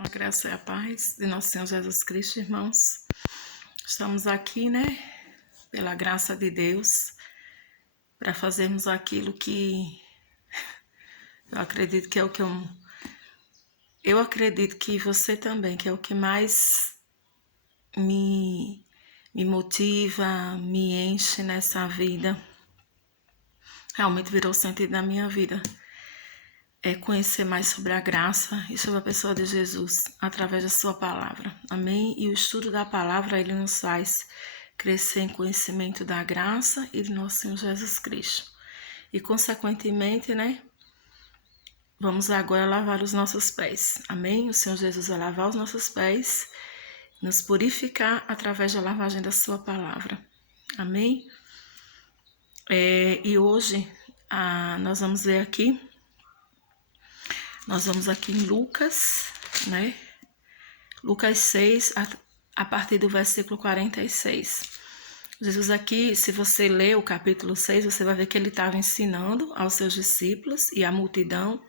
A graça e a paz de nosso Senhor Jesus Cristo, irmãos. Estamos aqui, né, pela graça de Deus, para fazermos aquilo que eu acredito que é o que eu acredito que você também, que é o que mais me motiva, me enche nessa vida. Realmente virou sentido na minha vida. É conhecer mais sobre a graça e sobre a pessoa de Jesus através da sua palavra. Amém? E o estudo da palavra, ele nos faz crescer em conhecimento da graça e de nosso Senhor Jesus Cristo. E, consequentemente, né, vamos agora lavar os nossos pés. Amém? O Senhor Jesus vai lavar os nossos pés, nos purificar através da lavagem da sua palavra. Amém? E hoje nós vamos ver aqui. Nós vamos aqui em Lucas, né? Lucas 6, a partir do versículo 46. Jesus aqui, se você ler o capítulo 6, você vai ver que ele estava ensinando aos seus discípulos e à multidão.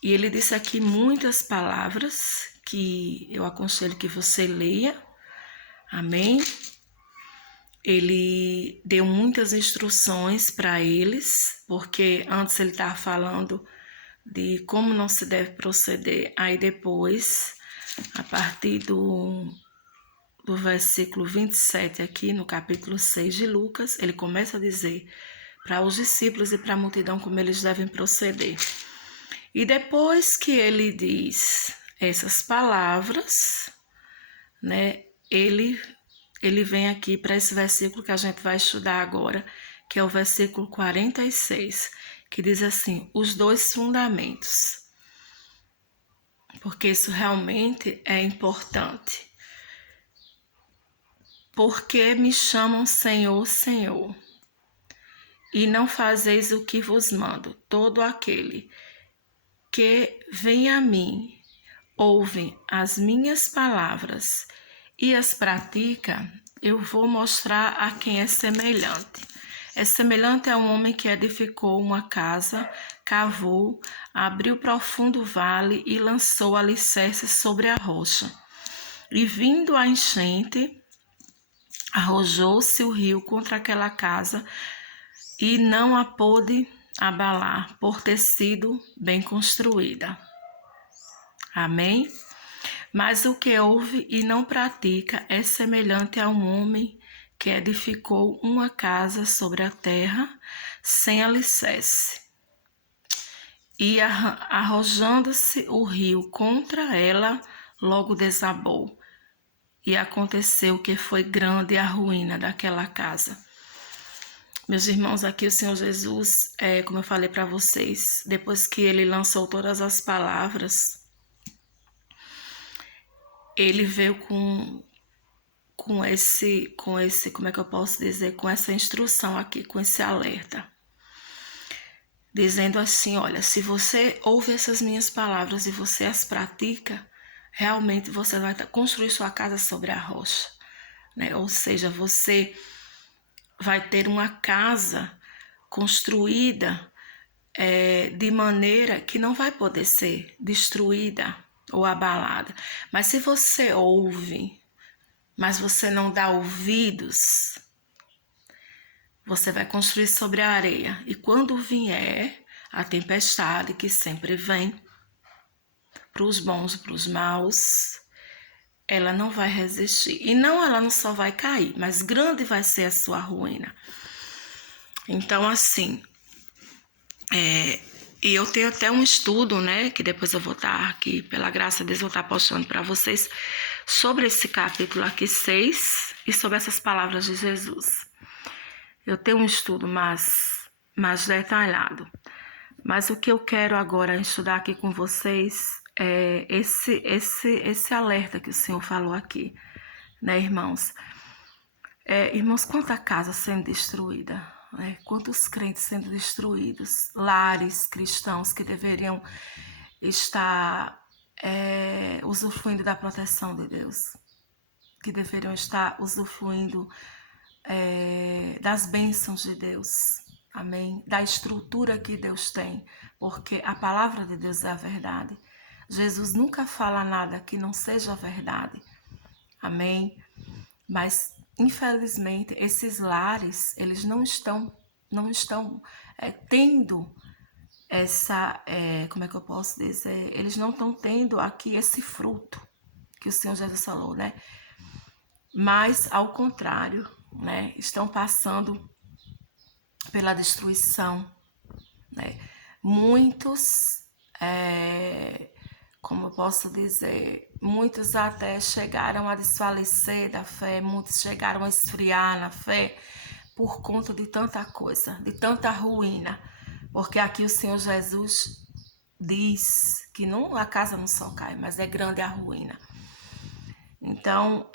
E ele disse aqui muitas palavras que eu aconselho que você leia. Amém? Ele deu muitas instruções para eles, porque antes ele estava falando de como não se deve proceder. Aí depois, a partir do versículo 27 aqui, no capítulo 6 de Lucas, ele começa a dizer para os discípulos e para a multidão como eles devem proceder. E depois que ele diz essas palavras, né, ele vem aqui para esse versículo que a gente vai estudar agora, que é o versículo 46, que diz assim: os dois fundamentos. Porque isso realmente é importante. Porque me chamam Senhor, Senhor, e não fazeis o que vos mando? Todo aquele que vem a mim, ouve as minhas palavras e as pratica, eu vou mostrar a quem é semelhante. É semelhante a um homem que edificou uma casa, cavou, abriu profundo vale e lançou alicerces sobre a rocha. E vindo a enchente, arrojou-se o rio contra aquela casa e não a pôde abalar, por ter sido bem construída. Amém? Mas o que ouve e não pratica é semelhante a um homem que edificou uma casa sobre a terra sem alicerce. E arrojando-se o rio contra ela, logo desabou. E aconteceu que foi grande a ruína daquela casa. Meus irmãos, aqui o Senhor Jesus, como eu falei para vocês, depois que ele lançou todas as palavras, ele veio com esse, como é que eu posso dizer, com essa instrução aqui, com esse alerta. Dizendo assim, olha, se você ouve essas minhas palavras e você as pratica, realmente você vai construir sua casa sobre a rocha, né? Ou seja, você vai ter uma casa construída de maneira que não vai poder ser destruída ou abalada. Mas se você ouve, mas você não dá ouvidos, você vai construir sobre a areia. E quando vier a tempestade, que sempre vem, para os bons e para os maus, ela não vai resistir. E não, ela não só vai cair, mas grande vai ser a sua ruína. Então, assim, e eu tenho até um estudo, né, que depois eu vou estar aqui, pela graça de Deus, vou estar postando para vocês, sobre esse capítulo aqui 6 e sobre essas palavras de Jesus. Eu tenho um estudo mais detalhado. Mas o que eu quero agora estudar aqui com vocês é esse alerta que o Senhor falou aqui, né, irmãos? Irmãos, quanta casa sendo destruída, né? Quantos crentes sendo destruídos, lares cristãos que deveriam estar usufruindo da proteção de Deus, que deveriam estar usufruindo das bênçãos de Deus, amém? Da estrutura que Deus tem, porque a palavra de Deus é a verdade. Jesus nunca fala nada que não seja verdade. Amém? Mas, infelizmente, esses lares, eles não estão tendo essa, como é que eu posso dizer? Eles não estão tendo aqui esse fruto que o Senhor Jesus falou, né? Mas, ao contrário, né? Estão passando pela destruição, né? Muitos, como eu posso dizer, muitos até chegaram a desfalecer da fé, muitos chegaram a esfriar na fé por conta de tanta coisa, de tanta ruína, porque aqui o Senhor Jesus diz que não, a casa não só cai, mas é grande a ruína. Então,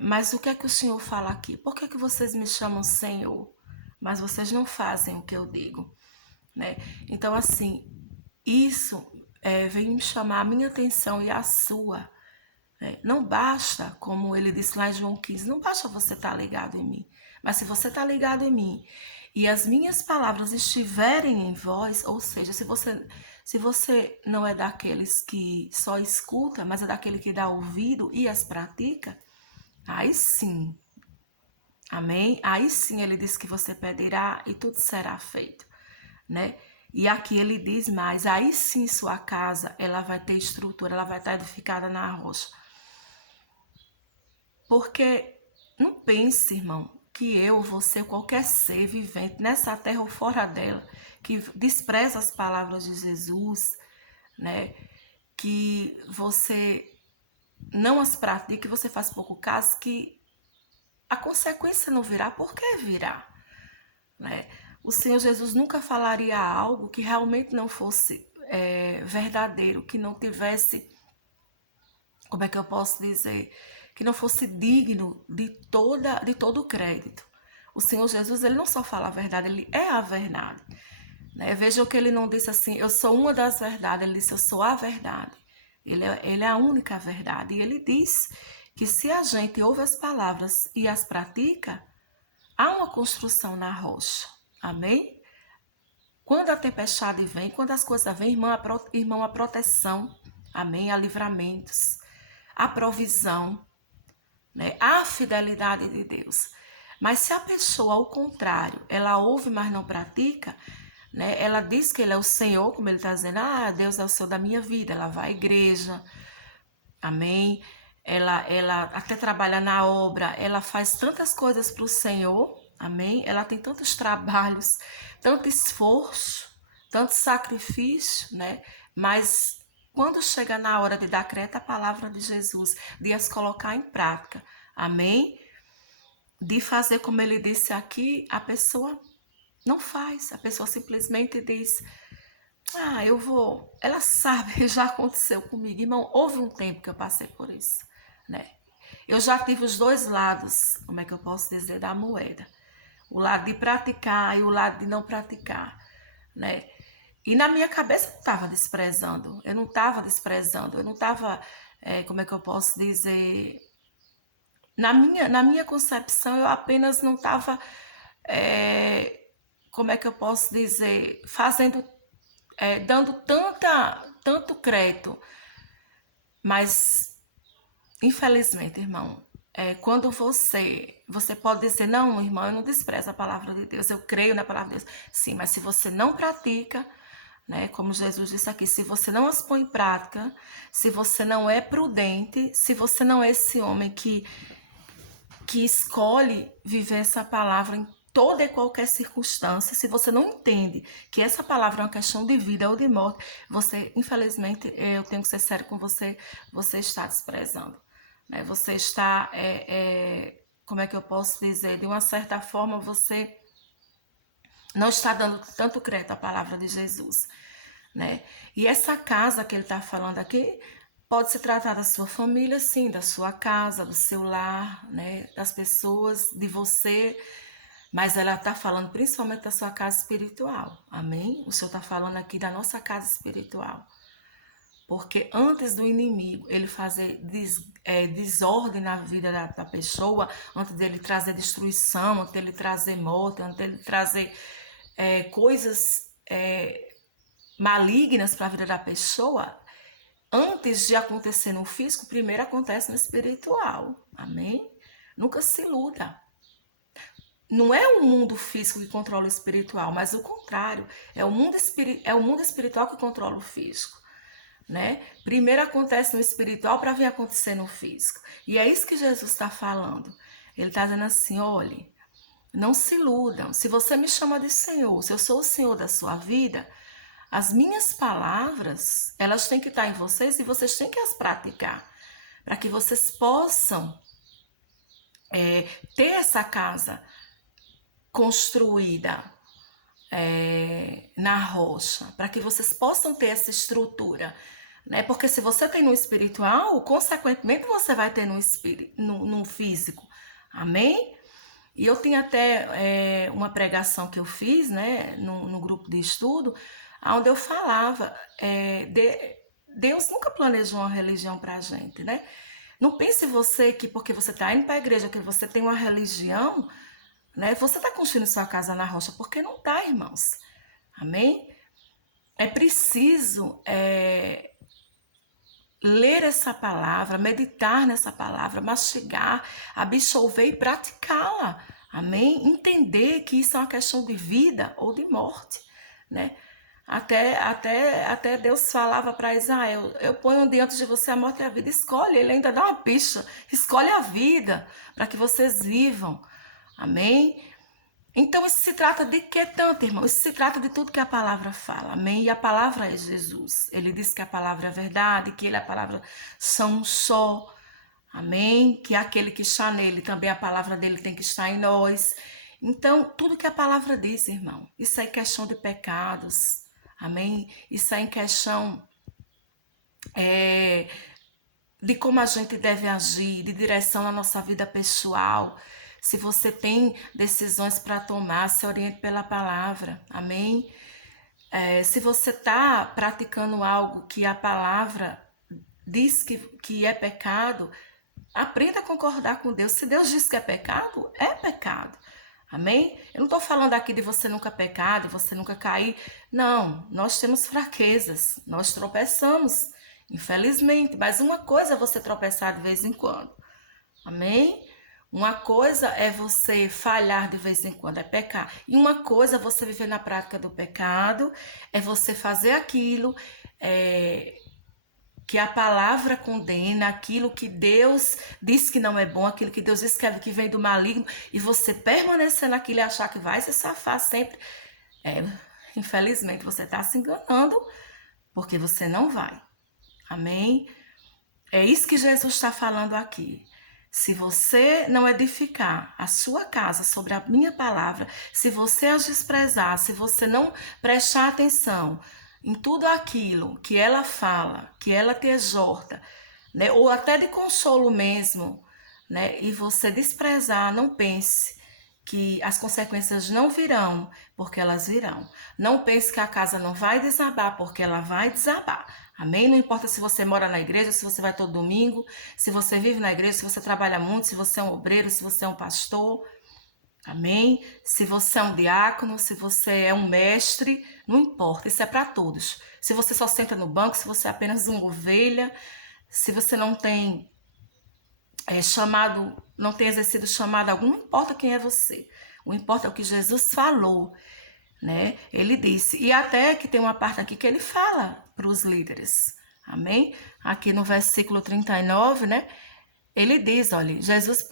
mas o que é que o Senhor fala aqui? Por que é que vocês me chamam Senhor, mas vocês não fazem o que eu digo, né? Então, assim, isso vem me chamar a minha atenção e a sua. Não basta, como ele disse lá em João 15, não basta você estar ligado em mim, mas se você está ligado em mim e as minhas palavras estiverem em vós, ou seja, se você não é daqueles que só escuta, mas é daquele que dá ouvido e as pratica, aí sim, amém? Aí sim ele diz que você pedirá e tudo será feito, né? E aqui ele diz mais, aí sim sua casa, ela vai ter estrutura, ela vai estar edificada na rocha. Porque não pense, irmão, que eu, você, qualquer ser vivente nessa terra ou fora dela, que despreza as palavras de Jesus, né? Que você não as pratica, que você faz pouco caso, que a consequência não virá, por que virá? Né? O Senhor Jesus nunca falaria algo que realmente não fosse verdadeiro, que não tivesse, como é que eu posso dizer, que não fosse digno de todo o crédito. O Senhor Jesus, ele não só fala a verdade, ele é a verdade. Né? Vejam que ele não disse assim, eu sou uma das verdades, ele disse, eu sou a verdade. Ele é a única verdade. E ele diz que se a gente ouve as palavras e as pratica, há uma construção na rocha. Amém? Quando a tempestade vem, quando as coisas vêm, irmão, a proteção, amém? Há livramentos, a provisão, né? A fidelidade de Deus. Mas se a pessoa, ao contrário, ela ouve, mas não pratica, né? Ela diz que ele é o Senhor, como ele está dizendo, Deus é o Senhor da minha vida, ela vai à igreja, amém? Ela até trabalha na obra, ela faz tantas coisas para o Senhor, amém? Ela tem tantos trabalhos, tanto esforço, tanto sacrifício, né? Mas quando chega na hora de dar crédito à palavra de Jesus, de as colocar em prática, amém? De fazer como ele disse aqui, a pessoa não faz, a pessoa simplesmente diz, eu vou. Ela sabe, já aconteceu comigo, irmão, houve um tempo que eu passei por isso, né? Eu já tive os dois lados, como é que eu posso dizer, da moeda. O lado de praticar e o lado de não praticar, né? E na minha cabeça eu não estava desprezando, eu não estava, como é que eu posso dizer, na minha concepção eu apenas não estava, como é que eu posso dizer, dando tanto crédito, mas infelizmente, irmão, quando você pode dizer, não, irmão, eu não desprezo a palavra de Deus, eu creio na palavra de Deus. Sim, mas se você não pratica, né, como Jesus disse aqui, se você não as põe em prática, se você não é prudente, se você não é esse homem que escolhe viver essa palavra em toda e qualquer circunstância, se você não entende que essa palavra é uma questão de vida ou de morte, você, infelizmente, eu tenho que ser sério com você, você está desprezando. Né? Você está, como é que eu posso dizer, de uma certa forma você não está dando tanto crédito à palavra de Jesus. Né? E essa casa que ele está falando aqui, pode se tratar da sua família, sim, da sua casa, do seu lar, né? Das pessoas, de você, mas ela está falando principalmente da sua casa espiritual, amém? O Senhor está falando aqui da nossa casa espiritual. Porque antes do inimigo ele fazer desordem na vida da pessoa, antes dele trazer destruição, antes dele trazer morte, antes dele trazer coisas malignas para a vida da pessoa, antes de acontecer no físico, primeiro acontece no espiritual. Amém? Nunca se iluda. Não é o mundo físico que controla o espiritual, mas o contrário. É o mundo espiritual que controla o físico. Né? Primeiro acontece no espiritual para vir acontecer no físico. E é isso que Jesus está falando. Ele está dizendo assim: olhe, não se iludam. Se você me chama de Senhor, se eu sou o Senhor da sua vida, as minhas palavras, elas têm que estar em vocês e vocês têm que as praticar. Para que vocês possam ter essa casa construída na rocha, para que vocês possam ter essa estrutura, né? Porque se você tem no espiritual, consequentemente você vai ter no físico, amém? E eu tinha até uma pregação que eu fiz, né, no grupo de estudo, onde eu falava, Deus nunca planejou uma religião para a gente, né? Não pense você que porque você está indo para a igreja, que você tem uma religião, né? Você está construindo sua casa na rocha, porque não está, irmãos. Amém? É preciso ler essa palavra, meditar nessa palavra, mastigar, absorver e praticá-la. Amém? Entender que isso é uma questão de vida ou de morte, né? Até Deus falava para Israel: eu ponho diante de você a morte e a vida, escolhe. Ele ainda dá uma pista: escolhe a vida para que vocês vivam. Amém? Então isso se trata de que tanto, irmão? Isso se trata de tudo que a palavra fala, amém? E a palavra é Jesus. Ele diz que a palavra é verdade, que ele e a palavra são um só, amém? Que aquele que está nele, também a palavra dele tem que estar em nós. Então, tudo que a palavra diz, irmão, isso é em questão de pecados, amém? Isso é em questão de como a gente deve agir, de direção na nossa vida pessoal. Se você tem decisões para tomar, se oriente pela palavra, amém? Se você está praticando algo que a palavra diz que é pecado, aprenda a concordar com Deus. Se Deus diz que é pecado. Amém? Eu não estou falando aqui de você nunca pecar, de você nunca cair. Não, nós temos fraquezas, nós tropeçamos, infelizmente. Mas uma coisa é você tropeçar de vez em quando. Amém? Uma coisa é você falhar de vez em quando, é pecar. E uma coisa é você viver na prática do pecado, é você fazer aquilo que a palavra condena, aquilo que Deus diz que não é bom, aquilo que Deus diz que vem do maligno, e você permanecer naquilo e achar que vai se safar sempre. Infelizmente, você está se enganando, porque você não vai. Amém? É isso que Jesus está falando aqui. Se você não edificar a sua casa sobre a minha palavra, se você as desprezar, se você não prestar atenção em tudo aquilo que ela fala, que ela te exorta, né, ou até de consolo mesmo, né, e você desprezar, não pense que as consequências não virão, porque elas virão. Não pense que a casa não vai desabar, porque ela vai desabar. Amém? Não importa se você mora na igreja, se você vai todo domingo, se você vive na igreja, se você trabalha muito, se você é um obreiro, se você é um pastor. Amém? Se você é um diácono, se você é um mestre, não importa, isso é para todos. Se você só senta no banco, se você é apenas uma ovelha, se você não tem não tem exercido chamado algum, não importa quem é você. O importa é o que Jesus falou, né? Ele disse, e até que tem uma parte aqui que ele fala para os líderes, amém? Aqui no versículo 39, né? Ele diz, olha, Jesus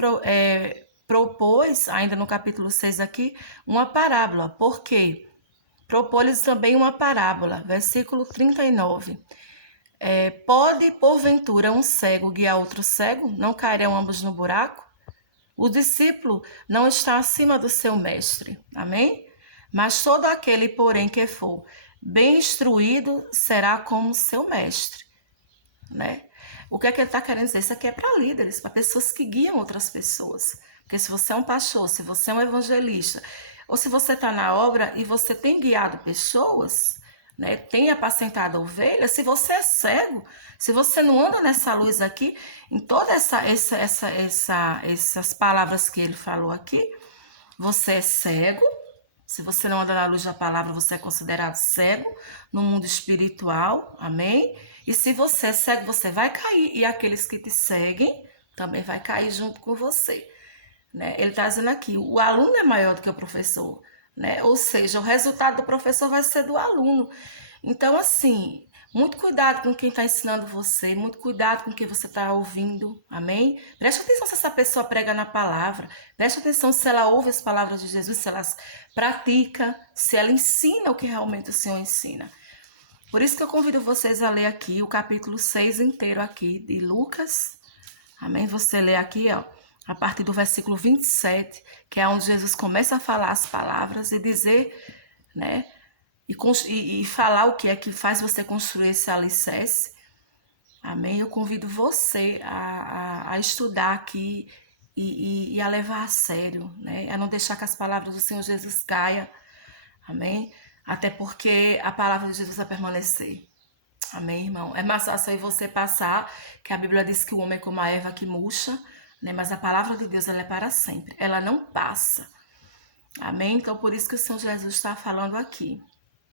propôs, ainda no capítulo 6 aqui, uma parábola. Por quê? Propôs também uma parábola, versículo 39. Pode, porventura, um cego guiar outro cego? Não cairão ambos no buraco? O discípulo não está acima do seu mestre, amém? Mas todo aquele, porém, que for bem instruído, será como seu mestre, né? O que é que ele está querendo dizer? Isso aqui é para líderes, para pessoas que guiam outras pessoas. Porque se você é um pastor, se você é um evangelista, ou se você está na obra e você tem guiado pessoas, né, tem apacentado ovelhas, se você é cego, se você não anda nessa luz aqui, em todas essas palavras que ele falou aqui, você é cego. Se você não anda na luz da palavra, você é considerado cego no mundo espiritual, amém? E se você é cego, você vai cair. E aqueles que te seguem também vai cair junto com você. Né? Ele está dizendo aqui, o aluno é maior do que o professor. Né? Ou seja, o resultado do professor vai ser do aluno. Então, assim, muito cuidado com quem está ensinando você, muito cuidado com quem você está ouvindo, amém? Preste atenção se essa pessoa prega na palavra, preste atenção se ela ouve as palavras de Jesus, se ela pratica, se ela ensina o que realmente o Senhor ensina. Por isso que eu convido vocês a ler aqui o capítulo 6 inteiro aqui de Lucas, amém? Você lê aqui, ó, a partir do versículo 27, que é onde Jesus começa a falar as palavras e dizer, né? E falar o que é que faz você construir esse alicerce. Amém? Eu convido você a estudar aqui e a levar a sério, né? A não deixar que as palavras do Senhor Jesus caiam. Amém? Até porque a palavra de Jesus vai permanecer. Amém, irmão? É mais fácil aí você passar, que a Bíblia diz que o homem é como a erva que murcha, né? Mas a palavra de Deus, ela é para sempre. Ela não passa. Amém? Então, por isso que o Senhor Jesus está falando aqui.